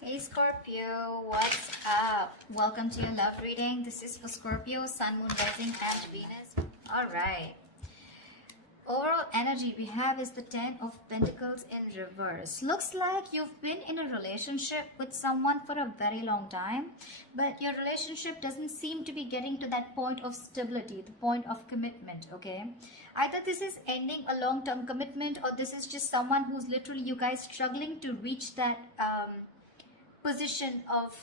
Hey Scorpio, what's up? Welcome to your love reading. This is for Scorpio, Sun, Moon, Rising, and Venus. Alright. Overall energy we have is the Ten of Pentacles in reverse. Looks like you've been in a relationship with someone for a very long time, but your relationship doesn't seem to be getting to that point of stability, the point of commitment, okay? Either this is ending a long-term commitment, or this is just someone who's literally, you guys, struggling to reach that position of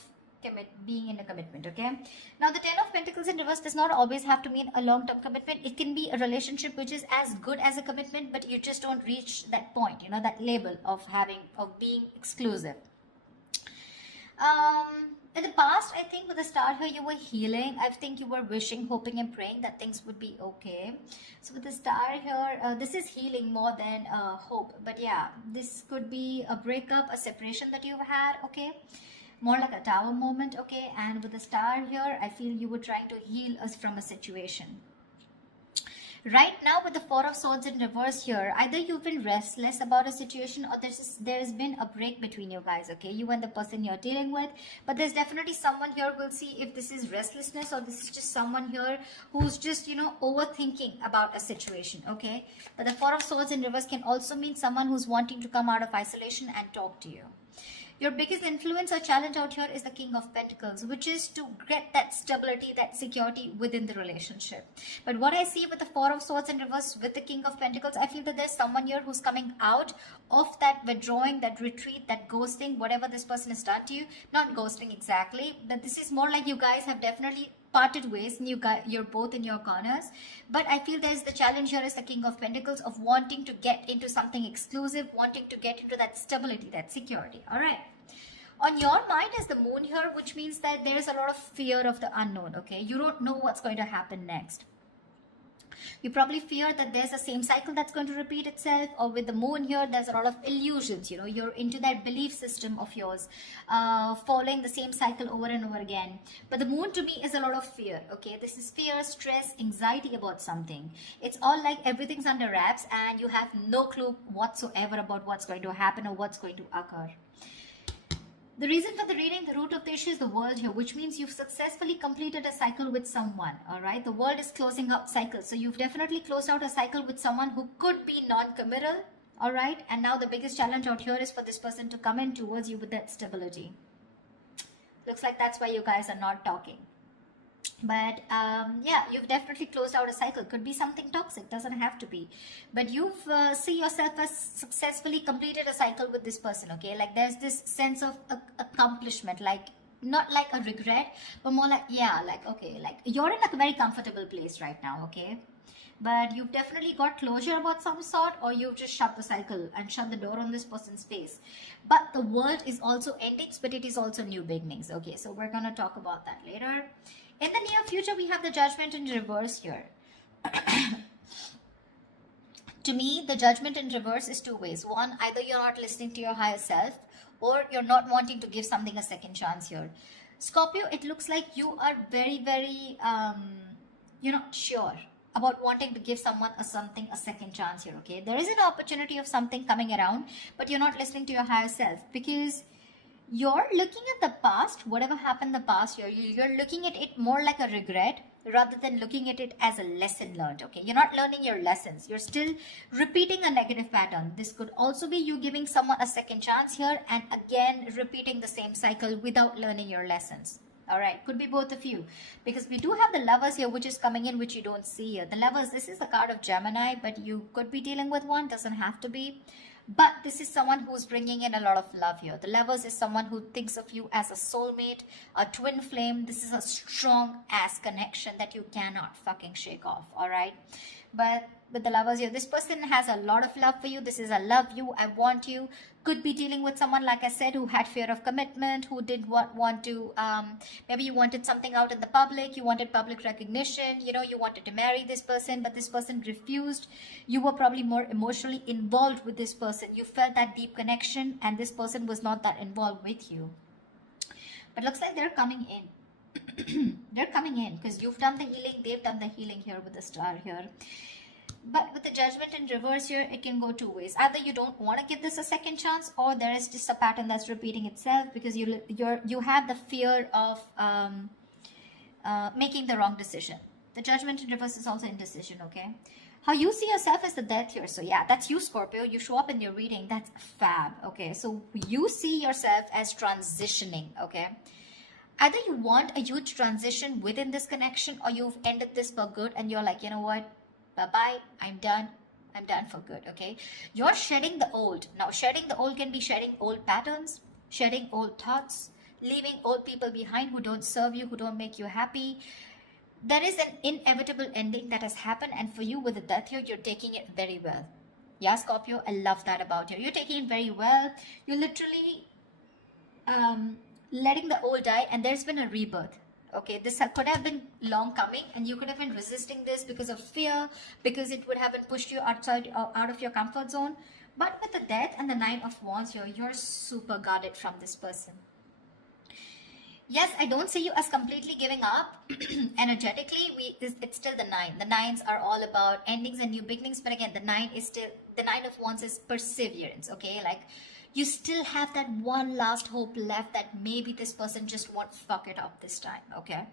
being in a commitment. Okay, now the Ten of Pentacles in reverse does not always have to mean a long-term commitment. It can be a relationship which is as good as a commitment, but you just don't reach that point, you know, that label of being exclusive. In the past, I think with the Star here, you were healing. I think you were wishing, hoping and praying that things would be okay. So with the Star here, this is healing more than hope. But yeah, this could be a breakup, a separation that you've had, okay? More like a Tower moment, okay? And with the Star here, I feel you were trying to heal us from a situation. Right now with the Four of Swords in reverse here, either you've been restless about a situation, or there's been a break between you guys, okay? You and the person you're dealing with. But there's definitely someone here. We'll see if this is restlessness or this is just someone here who's just, you know, overthinking about a situation, okay? But the Four of Swords in reverse can also mean someone who's wanting to come out of isolation and talk to you. Your biggest influence or challenge out here is the King of Pentacles, which is to get that stability, that security within the relationship. But what I see with the Four of Swords in reverse with the King of Pentacles, I feel that there's someone here who's coming out of that withdrawing, that retreat, that ghosting, whatever this person has done to you. Not ghosting exactly, but this is more like you guys have definitely parted ways and you're both in your corners. But I feel there's the challenge here is the King of Pentacles of wanting to get into something exclusive, wanting to get into that stability, that security. All right, on your mind is the Moon here, which means that there's a lot of fear of the unknown, okay? You don't know what's going to happen next. You probably fear that there's a same cycle that's going to repeat itself, or with the Moon here, there's a lot of illusions, you know, you're into that belief system of yours, following the same cycle over and over again. But the Moon to me is a lot of fear, okay? This is fear, stress, anxiety about something. It's all like everything's under wraps and you have no clue whatsoever about what's going to happen or what's going to occur. The reason for the reading, the root of the issue is the world here, which means you've successfully completed a cycle with someone, all right? The world is closing out cycles. So you've definitely closed out a cycle with someone who could be non-committal, all right? And now the biggest challenge out here is for this person to come in towards you with that stability. Looks like that's why you guys are not talking. But yeah, you've definitely closed out a cycle. Could be something toxic, doesn't have to be. But you've see yourself as successfully completed a cycle with this person, okay? Like there's this sense of accomplishment, like not like a regret, but more like, yeah, like, okay, like you're in a very comfortable place right now, okay? But you've definitely got closure about some sort, or you've just shut the cycle and shut the door on this person's face. But the world is also endings, but it is also new beginnings, okay? So we're gonna talk about that later. In the near future, we have the Judgment in reverse here. To me, the Judgment in reverse is two ways. One, either you're not listening to your higher self, or you're not wanting to give something a second chance here. Scorpio, it looks like you are very, very, you're not sure about wanting to give someone something a second chance here, okay? There is an opportunity of something coming around, but you're not listening to your higher self because you're looking at the past, whatever happened in the past year, you're looking at it more like a regret rather than looking at it as a lesson learned, okay? You're not learning your lessons. You're still repeating a negative pattern. This could also be you giving someone a second chance here and again repeating the same cycle without learning your lessons. All right, could be both of you, because we do have the Lovers here, which is coming in, which you don't see here. The Lovers, this is the card of Gemini, but you could be dealing with one, doesn't have to be. But this is someone who's bringing in a lot of love here. The Lovers is someone who thinks of you as a soulmate, a twin flame. This is a strong ass connection that you cannot fucking shake off, all right? But with the Lovers here, this person has a lot of love for you. This is a love you, I want you. Could be dealing with someone, like I said, who had fear of commitment, who did want to, maybe you wanted something out in the public, you wanted public recognition, you know, you wanted to marry this person, but this person refused. You were probably more emotionally involved with this person. You felt that deep connection, and this person was not that involved with you. But looks like they're coming in. They're coming in because you've done the healing, they've done the healing here with the Star here. But with the Judgment in reverse here, it can go two ways. Either you don't want to give this a second chance, or there is just a pattern that's repeating itself because you have the fear of making the wrong decision. The Judgment in reverse is also indecision, okay? How you see yourself is the Death here. So yeah, that's you, Scorpio. You show up in your reading. That's fab, okay? So you see yourself as transitioning, okay? Either you want a huge transition within this connection, or you've ended this for good and you're like, you know what? Bye-bye, I'm done for good, okay? You're shedding the old. Now, shedding the old can be shedding old patterns, shedding old thoughts, leaving old people behind who don't serve you, who don't make you happy. There is an inevitable ending that has happened, and for you with the Death here, you're taking it very well. Yeah, Scorpio, I love that about you. You're taking it very well. You're literally letting the old die, and there's been a rebirth. Okay, this could have been long coming, and you could have been resisting this because of fear, because it would have been pushed you outside, out of your comfort zone. But with the Death and the Nine of Wands here, you're super guarded from this person. Yes, I don't see you as completely giving up. Energetically, it's still the Nine. The Nines are all about endings and new beginnings, but again, the Nine of Wands is perseverance. Okay, like, you still have that one last hope left that maybe this person just won't fuck it up this time, okay?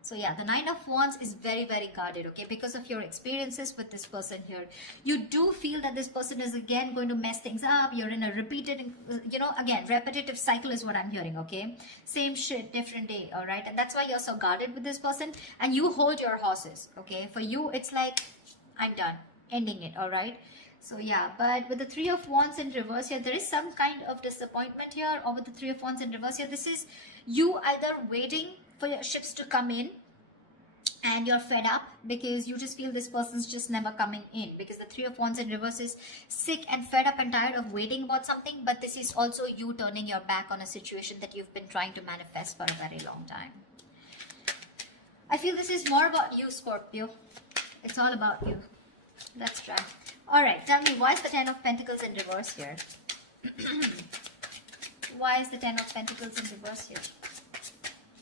So yeah, the Nine of Wands is very, very guarded, okay? Because of your experiences with this person here. You do feel that this person is again going to mess things up. You're in a repeated, again, repetitive cycle is what I'm hearing, okay? Same shit, different day, all right? And that's why you're so guarded with this person. And you hold your horses, okay? For you, it's like, I'm done, ending it, all right? So yeah, but with the Three of Wands in reverse here, there is some kind of disappointment here. Or with the Three of Wands in reverse here, this is you either waiting for your ships to come in and you're fed up because you just feel this person's just never coming in, because the Three of Wands in reverse is sick and fed up and tired of waiting about something. But this is also you turning your back on a situation that you've been trying to manifest for a very long time. I feel this is more about you, Scorpio. It's all about you. Let's try. All right, tell me, why is the Ten of Pentacles in reverse here? Why is the Ten of Pentacles in reverse here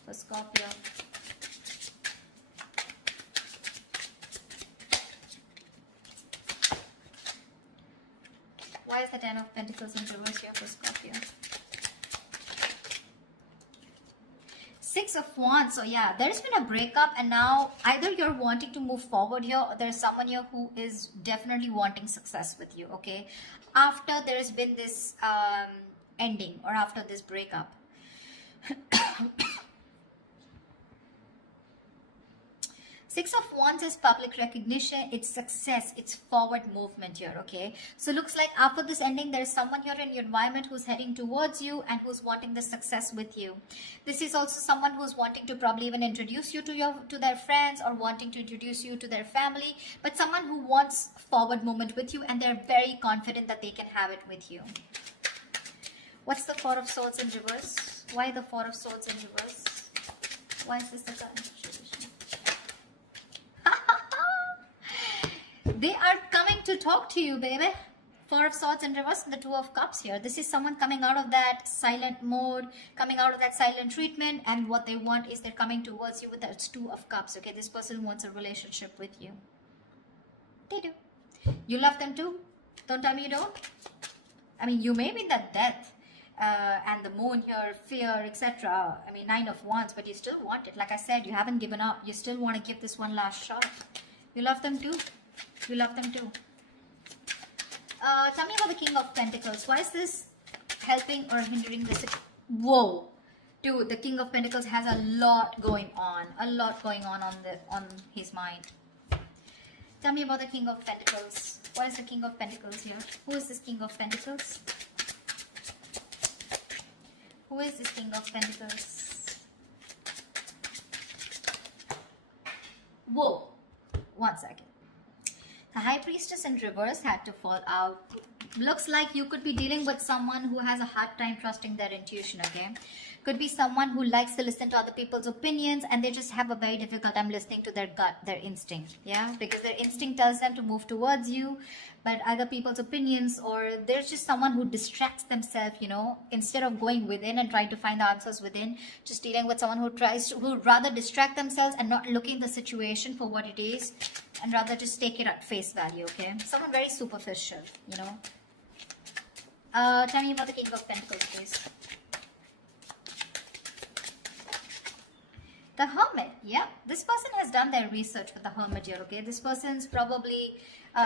for Scorpio? Why is the Ten of Pentacles in reverse here for Scorpio? Six of Wands. So yeah, there's been a breakup, and now either you're wanting to move forward here, or there's someone here who is definitely wanting success with you, okay? After there's been this ending, or after this breakup. Six of Wands is public recognition, it's success, it's forward movement here, okay? So looks like after this ending, there is someone here in your environment who's heading towards you and who's wanting the success with you. This is also someone who's wanting to probably even introduce you to their friends, or wanting to introduce you to their family, but someone who wants forward movement with you, and they're very confident that they can have it with you. What's the Four of Swords in reverse? Why the Four of Swords in reverse? Why is this the current situation? They are coming to talk to you, baby. Four of Swords in reverse and the Two of Cups here. This is someone coming out of that silent mode, coming out of that silent treatment, and what they want is they're coming towards you with that Two of Cups, okay? This person wants a relationship with you. They do. You love them too. Don't tell me you don't. I mean, you may be that Death and the Moon here, fear, etc. I mean, Nine of Wands, but you still want it. Like I said, you haven't given up. You still want to give this one last shot. You love them too. You love them too. Tell me about the King of Pentacles. Why is this helping or hindering this? Whoa. Dude, the King of Pentacles has a lot going on. A lot going on his mind. Tell me about the King of Pentacles. Why is the King of Pentacles here? Who is this King of Pentacles? Who is this King of Pentacles? Whoa. 1 second. The High Priestess in reverse had to fall out. Looks like you could be dealing with someone who has a hard time trusting their intuition, okay? Could be someone who likes to listen to other people's opinions, and they just have a very difficult time listening to their gut, their instinct, yeah? Because their instinct tells them to move towards you, but other people's opinions, or there's just someone who distracts themselves, you know, instead of going within and trying to find the answers within, just dealing with someone who rather distract themselves and not looking the situation for what it is, and rather just take it at face value. Okay, someone very superficial, you know. Tell me about the King of Pentacles, please. The Hermit. Yeah, this person has done their research with the Hermit here. Okay, this person's probably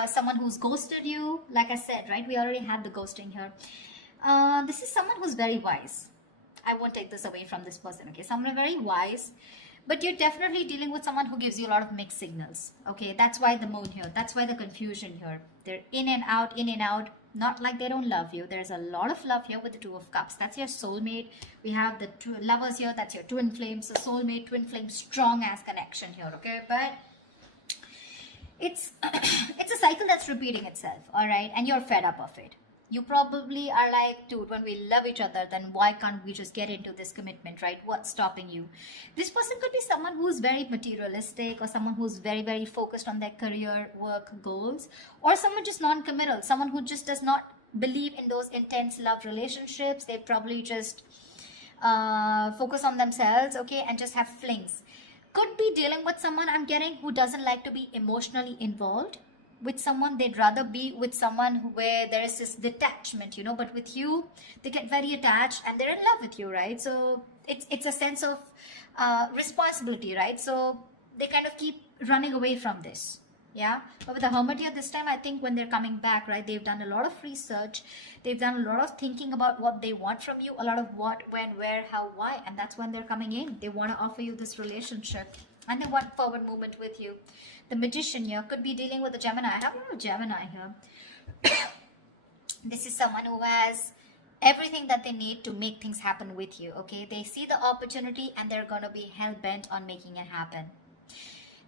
someone who's ghosted you. Like I said, right, we already had the ghosting here. This is someone who's very wise. I won't take this away from this person. Okay, someone very wise, but you're definitely dealing with someone who gives you a lot of mixed signals. Okay, that's why the moon here, that's why the confusion here. They're in and out, in and out. Not like they don't love you. There's a lot of love here with the Two of Cups. That's your soulmate. We have the two lovers here. That's your twin flames. The soulmate, twin flame, strong ass connection here. Okay, but it's it's a cycle that's repeating itself. All right, and you're fed up of it. You probably are like, dude, when we love each other, then why can't we just get into this commitment, right? What's stopping you? This person could be someone who's very materialistic, or someone who's very, very focused on their career, work, goals, or someone just non-committal, someone who just does not believe in those intense love relationships. They probably just focus on themselves, okay, and just have flings. Could be dealing with someone, I'm getting, who doesn't like to be emotionally involved with someone. They'd rather be with someone where there is this detachment, you know, but with you they get very attached and they're in love with you, right? So it's a sense of responsibility, right? So they kind of keep running away from this. Yeah, but with the Hermit here this time, I think when they're coming back, right, they've done a lot of research, they've done a lot of thinking about what they want from you, a lot of what, when, where, how, why, and that's when they're coming in. They want to offer you this relationship and they want forward movement with you. The Magician here could be dealing with a Gemini. I have a lot of Gemini here. This is someone who has everything that they need to make things happen with you. Okay, they see the opportunity and they're going to be hell-bent on making it happen.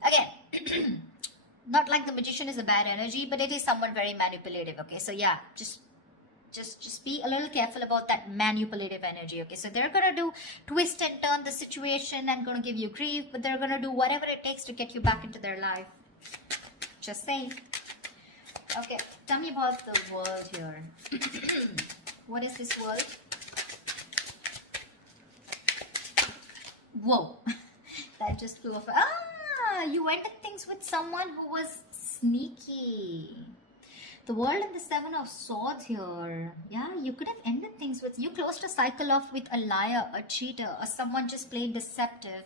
Again, not like the Magician is a bad energy, but it is someone very manipulative. Okay, so yeah, just be a little careful about that manipulative energy. Okay, so they're gonna do twist and turn the situation and gonna give you grief, but they're gonna do whatever it takes to get you back into their life. Just saying. Okay, tell me about the world here. What is this world? Whoa, that just flew off. You ended things with someone who was sneaky. The World and the Seven of Swords here. Yeah, you could have ended things with, you closed a cycle off with a liar, a cheater, or someone just plain deceptive.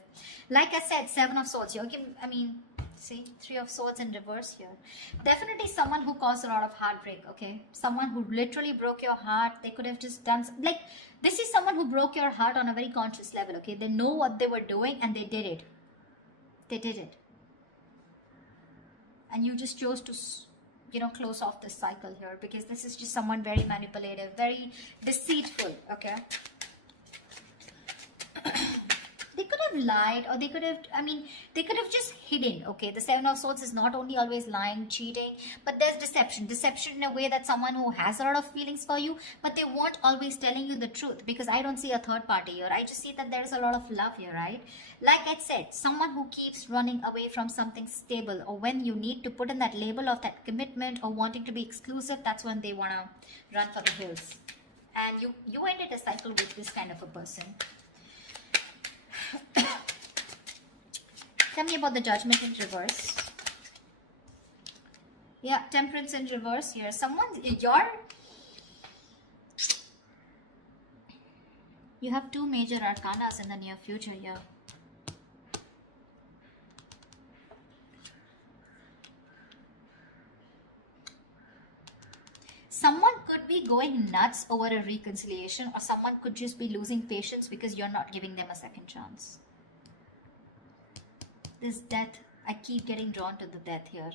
Like I said, Seven of Swords. I mean, see, Three of Swords in reverse here. Definitely someone who caused a lot of heartbreak, okay? Someone who literally broke your heart. They could have just done, like, this is someone who broke your heart on a very conscious level, okay? They know what they were doing and they did it. They did it. And you just chose to, you know, close off this cycle here, because this is just someone very manipulative, very deceitful, okay? They could have lied, or they could have, they could have just hidden, okay? The Seven of Swords is not only always lying, cheating, but there's deception. Deception in a way that someone who has a lot of feelings for you, but they won't always telling you the truth, because I don't see a third party here. I just see that there's a lot of love here, right? Like I said, someone who keeps running away from something stable, or when you need to put in that label of that commitment or wanting to be exclusive, that's when they want to run for the hills. And you ended a cycle with this kind of a person. Tell me about the Judgment in reverse. Yeah, Temperance in reverse here. You have two major arcanas in the near future here. Someone could be going nuts over a reconciliation, or someone could just be losing patience because you're not giving them a second chance. This death, I keep getting drawn to the death here.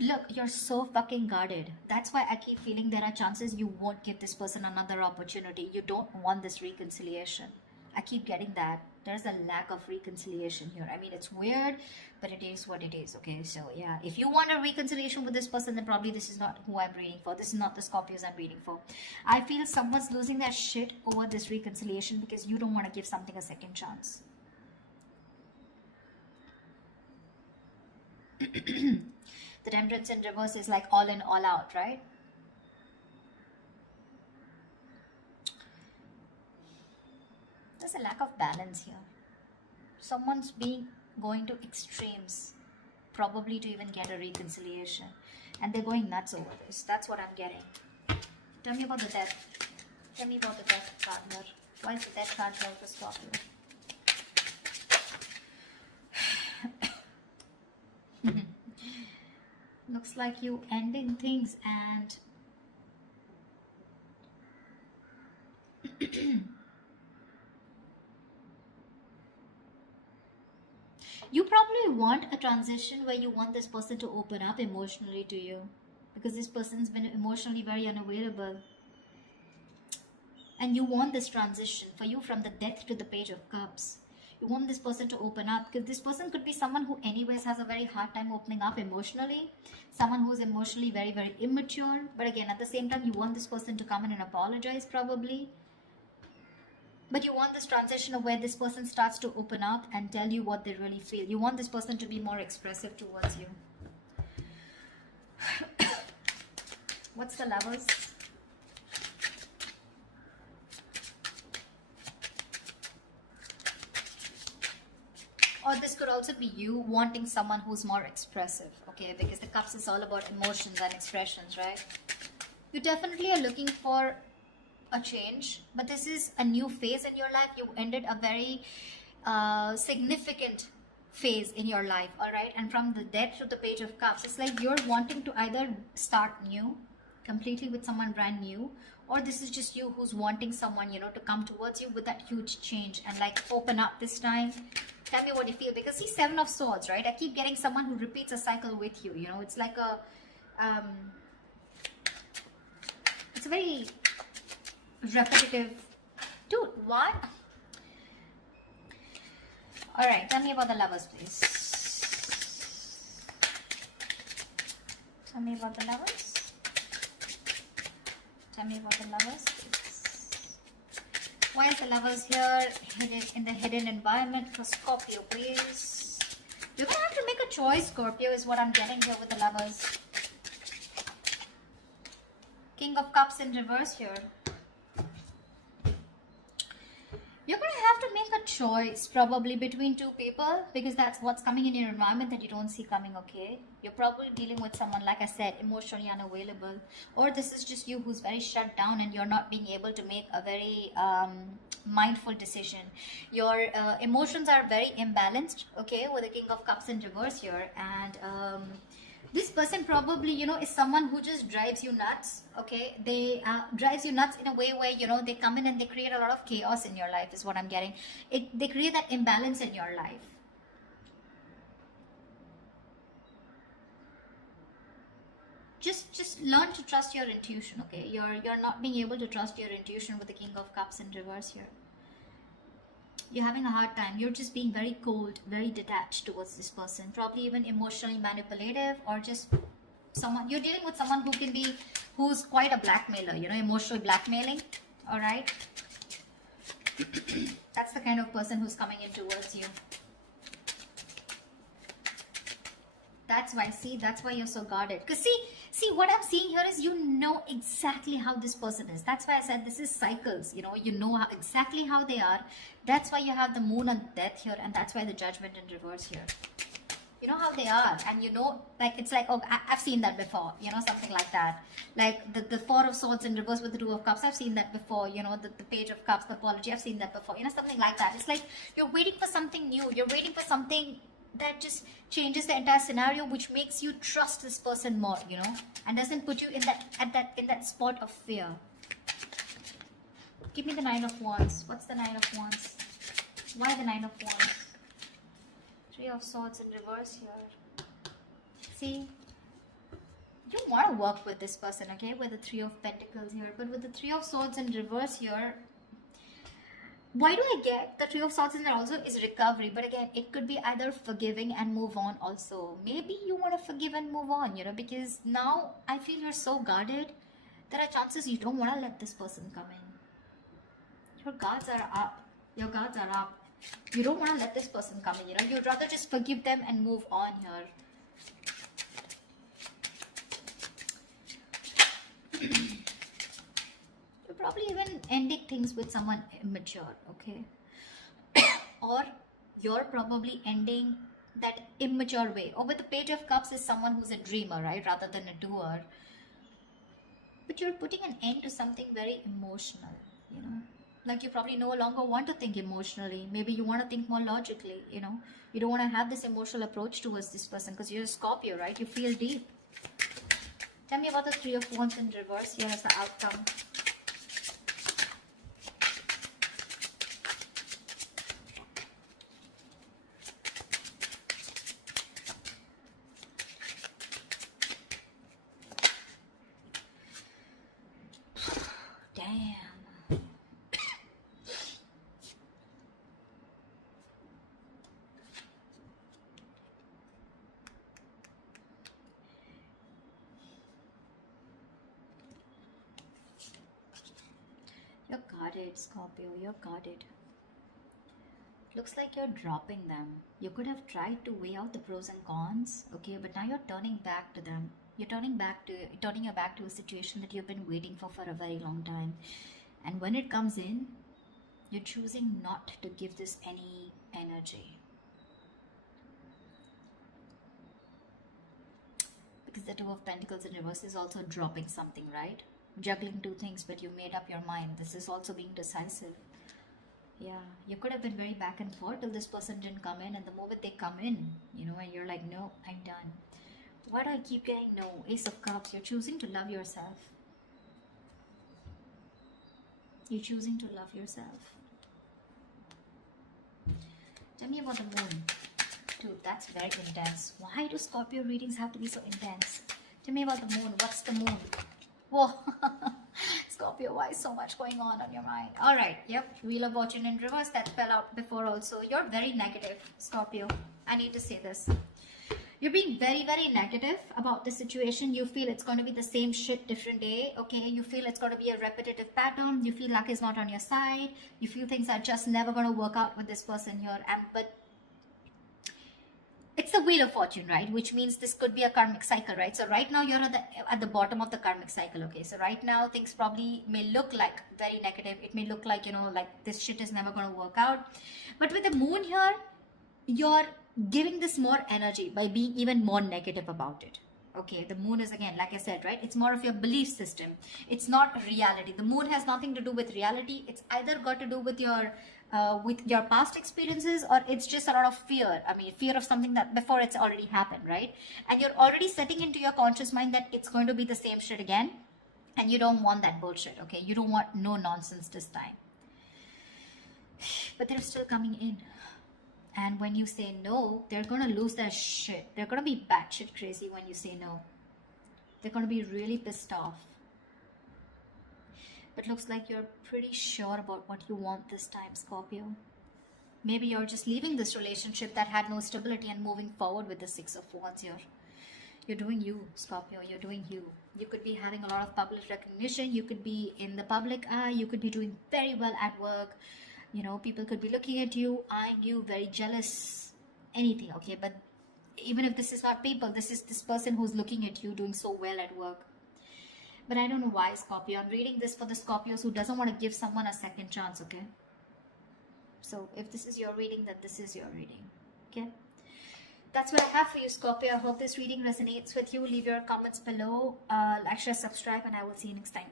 Look, you're so fucking guarded. That's why I keep feeling there are chances you won't give this person another opportunity. You don't want this reconciliation. I keep getting that. There's a lack of reconciliation here. I mean, it's weird, but it is what it is, okay? So, yeah, if you want a reconciliation with this person, then probably this is not who I'm reading for. This is not the Scorpios I'm reading for. I feel someone's losing their shit over this reconciliation because you don't want to give something a second chance. The Temperance in reverse is like all in, all out, right? There's a lack of balance here. Someone's going to extremes, probably to even get a reconciliation. And they're going nuts over this. That's what I'm getting. Tell me about the death. Tell me about the death card here. Why is the death card here for Scorpio? Looks like you ending things and you probably want a transition where you want this person to open up emotionally to you, because this person's been emotionally very unavailable. And you want this transition for you from the Death to the Page of Cups. You want this person to open up, because this person could be someone who anyways has a very hard time opening up emotionally. Someone who's emotionally very, very immature. But again, at the same time, you want this person to come in and apologize probably. But you want this transition of where this person starts to open up and tell you what they really feel. You want this person to be more expressive towards you. What's the Lovers? Or this could also be you wanting someone who's more expressive, okay? Because the Cups is all about emotions and expressions, right? You definitely are looking for a change, but this is a new phase in your life. You ended a very significant phase in your life, all right? And from the Death to the Page of Cups, it's like you're wanting to either start new, completely with someone brand new, or this is just you who's wanting someone, you know, to come towards you with that huge change and like open up this time. Tell me what you feel, because see, Seven of Swords, right? I keep getting someone who repeats a cycle with you, you know? It's like a it's a very repetitive. Dude, what? All right, tell me about the Lovers, please. Tell me about the Lovers. Tell me about the Lovers, please. Why is the Lovers here hidden in the hidden environment for Scorpio, please? You're gonna have to make a choice, Scorpio, is what I'm getting here with the Lovers. King of Cups in reverse here. You're going to have to make a choice probably between two people, because that's what's coming in your environment that you don't see coming, okay? You're probably dealing with someone, like I said, emotionally unavailable. Or this is just you who's very shut down and you're not being able to make a very mindful decision. Your emotions are very imbalanced, okay, with the King of Cups in reverse here. And this person probably, you know, is someone who just drives you nuts, okay? They drives you nuts in a way where, you know, they come in and they create a lot of chaos in your life is what I'm getting. They create that imbalance in your life. Just learn to trust your intuition, okay? You're not being able to trust your intuition with the King of Cups in reverse here. You're having a hard time. You're just being very cold, very detached towards this person. Probably even emotionally manipulative, or just someone, you're dealing with someone who's quite a blackmailer, you know, emotionally blackmailing, all right? That's the kind of person who's coming in towards you. That's why, see, that's why you're so guarded. Because see, what I'm seeing here is you know exactly how this person is. That's why I said this is cycles, you know exactly how they are. That's why you have the Moon and Death here, and that's why the Judgment in reverse here. You know how they are, and you know, like, it's like, oh, I've seen that before, you know, something like that. Like the Four of Swords in reverse with the Two of Cups, I've seen that before, you know, the Page of Cups, the apology, I've seen that before, you know, something like that. It's like you're waiting for something new, you're waiting for something that just changes the entire scenario, which makes you trust this person more, you know, and doesn't put you in that spot of fear. Give me the Nine of Wands. What's the Nine of Wands? Why the Nine of Wands? Three of Swords in reverse here. See, you want to work with this person, okay, with the Three of Pentacles here, but with the Three of Swords in reverse here, why do I get the Three of Swords in there also is recovery? But again, it could be either forgiving and move on also. Maybe you want to forgive and move on, you know, because now I feel you're so guarded. There are chances you don't want to let this person come in. Your guards are up. Your guards are up. You don't want to let this person come in, you know. You'd rather just forgive them and move on here. probably even ending things with someone immature, okay? Or you're probably ending that immature way. Or with the Page of Cups is someone who's a dreamer, right, rather than a doer. But you're putting an end to something very emotional, you know. Like you probably no longer want to think emotionally. Maybe you want to think more logically, you know. You don't want to have this emotional approach towards this person because you're a Scorpio, right? You feel deep. Tell me about the Three of Wands in reverse here as the outcome. Damn. You're guarded, Scorpio. You're guarded. Looks like you're dropping them. You could have tried to weigh out the pros and cons, okay, but now you're turning back to them. You're turning your back to a situation that you've been waiting for a very long time. And when it comes in, you're choosing not to give this any energy. Because the Two of Pentacles in reverse is also dropping something, right? Juggling two things, but you made up your mind. This is also being decisive. Yeah, you could have been very back and forth till this person didn't come in, and the moment they come in, you know, and you're like, no, I'm done. Why do I keep getting no? Ace of Cups. You're choosing to love yourself. You're choosing to love yourself. Tell me about the moon. Dude, that's very intense. Why do Scorpio readings have to be so intense? Tell me about the moon. What's the moon? Whoa. Scorpio, why is so much going on your mind? All right. Yep. Wheel of Fortune in reverse. That fell out before also. You're very negative, Scorpio. I need to say this. You're being very, very negative about the situation. You feel it's going to be the same shit different day, okay? You feel it's going to be a repetitive pattern. You feel luck is not on your side. You feel things are just never going to work out with this person here. But it's the Wheel of Fortune, right? Which means this could be a karmic cycle, right? So right now you're at the bottom of the karmic cycle, okay? So right now things probably may look like very negative. It may look like, you know, like this shit is never going to work out. But with the moon here, you're giving this more energy by being even more negative about it. Okay, the moon is, again, like I said, right, it's more of your belief system. It's not reality. The moon has nothing to do with reality. It's either got to do with your past experiences, or it's just a lot of fear. I mean, fear of something that before it's already happened, right? And you're already setting into your conscious mind that it's going to be the same shit again, and you don't want that bullshit. Okay, you don't want no nonsense this time. But they're still coming in. And when you say no, they're going to lose their shit. They're going to be batshit crazy when you say no. They're going to be really pissed off. But looks like you're pretty sure about what you want this time, Scorpio. Maybe you're just leaving this relationship that had no stability and moving forward with the Six of Wands here. You're doing you, Scorpio. You're doing you. You could be having a lot of public recognition. You could be in the public eye. You could be doing very well at work. You know, people could be looking at you, eyeing you, very jealous, anything, okay? But even if this is not people, this is this person who's looking at you doing so well at work. But I don't know why, Scorpio. I'm reading this for the Scorpios who doesn't want to give someone a second chance, okay? So if this is your reading, then this is your reading, okay? That's what I have for you, Scorpio. I hope this reading resonates with you. Leave your comments below, like, share, subscribe, and I will see you next time.